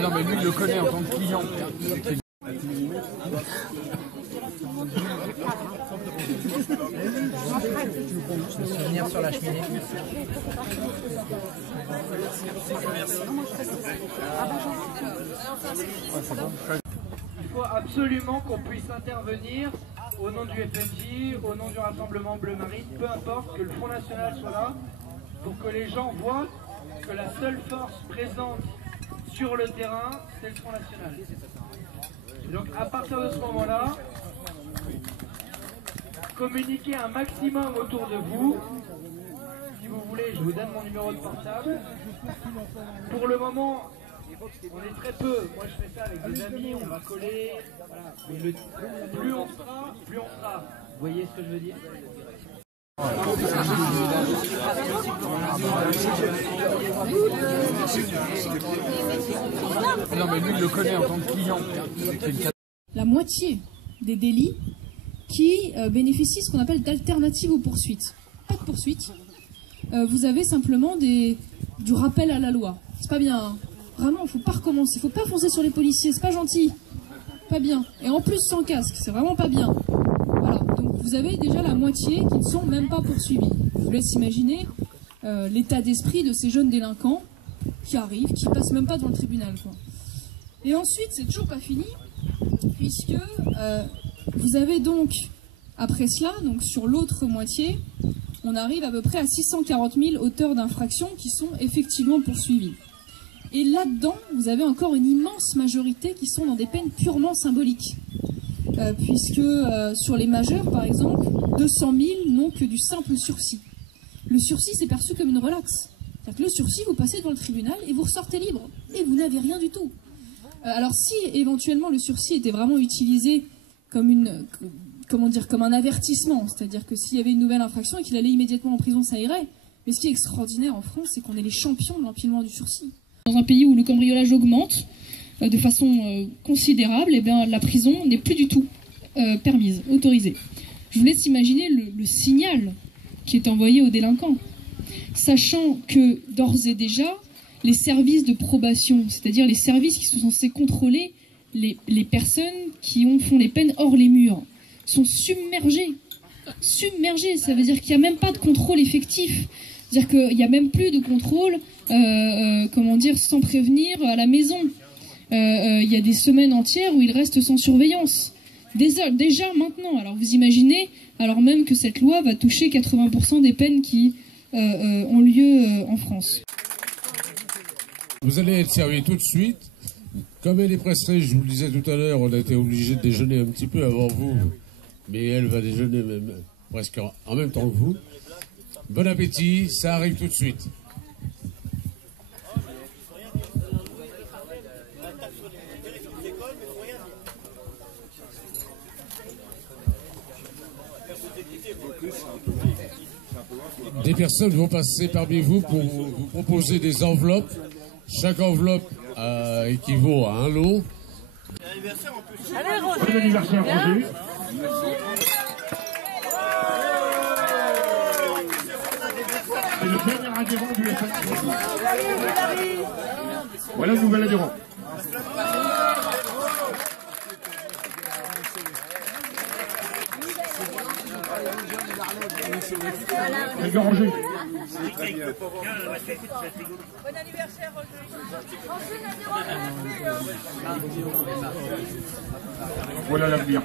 Non mais lui il le connaît en tant que client. Le souvenir sur la cheminée. Il faut absolument qu'on puisse intervenir au nom du FNJ, au nom du Rassemblement Bleu Marine, peu importe, que le Front National soit là, pour que les gens voient que la seule force présente sur le terrain, c'est le Front National. Et donc à partir de ce moment-là, communiquez un maximum autour de vous. Si vous voulez, je vous donne mon numéro de portable. Pour le moment, on est très peu. Moi, je fais ça avec des amis, on va coller. Voilà. Plus on sera, plus on sera. Vous voyez ce que je veux dire? Non mais lui il le connaît en tant que client. La moitié des délits qui bénéficient de ce qu'on appelle d'alternatives aux poursuites. Pas de poursuite. Vous avez simplement du rappel à la loi. C'est pas bien. Hein. Vraiment, il faut pas recommencer. Il faut pas foncer sur les policiers. C'est pas gentil. Pas bien. Et en plus sans casque. C'est vraiment pas bien. Voilà. Donc vous avez déjà la moitié qui ne sont même pas poursuivis. Je vous laisse imaginer l'état d'esprit de ces jeunes délinquants qui arrivent, qui passent même pas devant le tribunal, quoi. Et ensuite, c'est toujours pas fini, puisque vous avez donc, après cela, donc sur l'autre moitié, on arrive à peu près à 640 000 auteurs d'infractions qui sont effectivement poursuivis. Et là-dedans, vous avez encore une immense majorité qui sont dans des peines purement symboliques. Puisque sur les majeurs, par exemple, 200 000 n'ont que du simple sursis. Le sursis, c'est perçu comme une relaxe. C'est-à-dire que le sursis, vous passez devant le tribunal et vous ressortez libre. Et vous n'avez rien du tout. Alors si éventuellement le sursis était vraiment utilisé comme comme un avertissement, c'est-à-dire que s'il y avait une nouvelle infraction et qu'il allait immédiatement en prison, ça irait. Mais ce qui est extraordinaire en France, c'est qu'on est les champions de l'empilement du sursis. Dans un pays où le cambriolage augmente de façon considérable, eh bien, la prison n'est plus du tout permise, autorisée. Je vous laisse imaginer le signal qui est envoyé aux délinquants, sachant que d'ores et déjà, les services de probation, c'est-à-dire les services qui sont censés contrôler les personnes qui font les peines hors les murs, sont submergés. Submergés, ça veut dire qu'il n'y a même pas de contrôle effectif. C'est-à-dire qu'il n'y a même plus de contrôle, sans prévenir à la maison. Il y a des semaines entières où ils restent sans surveillance. Déjà maintenant, alors vous imaginez, alors même que cette loi va toucher 80% des peines qui ont lieu en France. Vous allez être servi tout de suite. Comme elle est pressée, je vous le disais tout à l'heure, on a été obligé de déjeuner un petit peu avant vous. Mais elle va déjeuner même presque en même temps que vous. Bon appétit, ça arrive tout de suite. Des personnes vont passer parmi vous pour vous proposer des enveloppes. Chaque enveloppe équivaut à un lot. Allez, Roger. Bon anniversaire, Roger. C'est le dernier adhérent du FNJ. Voilà le nouvel adhérent. Bon anniversaire, Roger. Voilà l'avenir.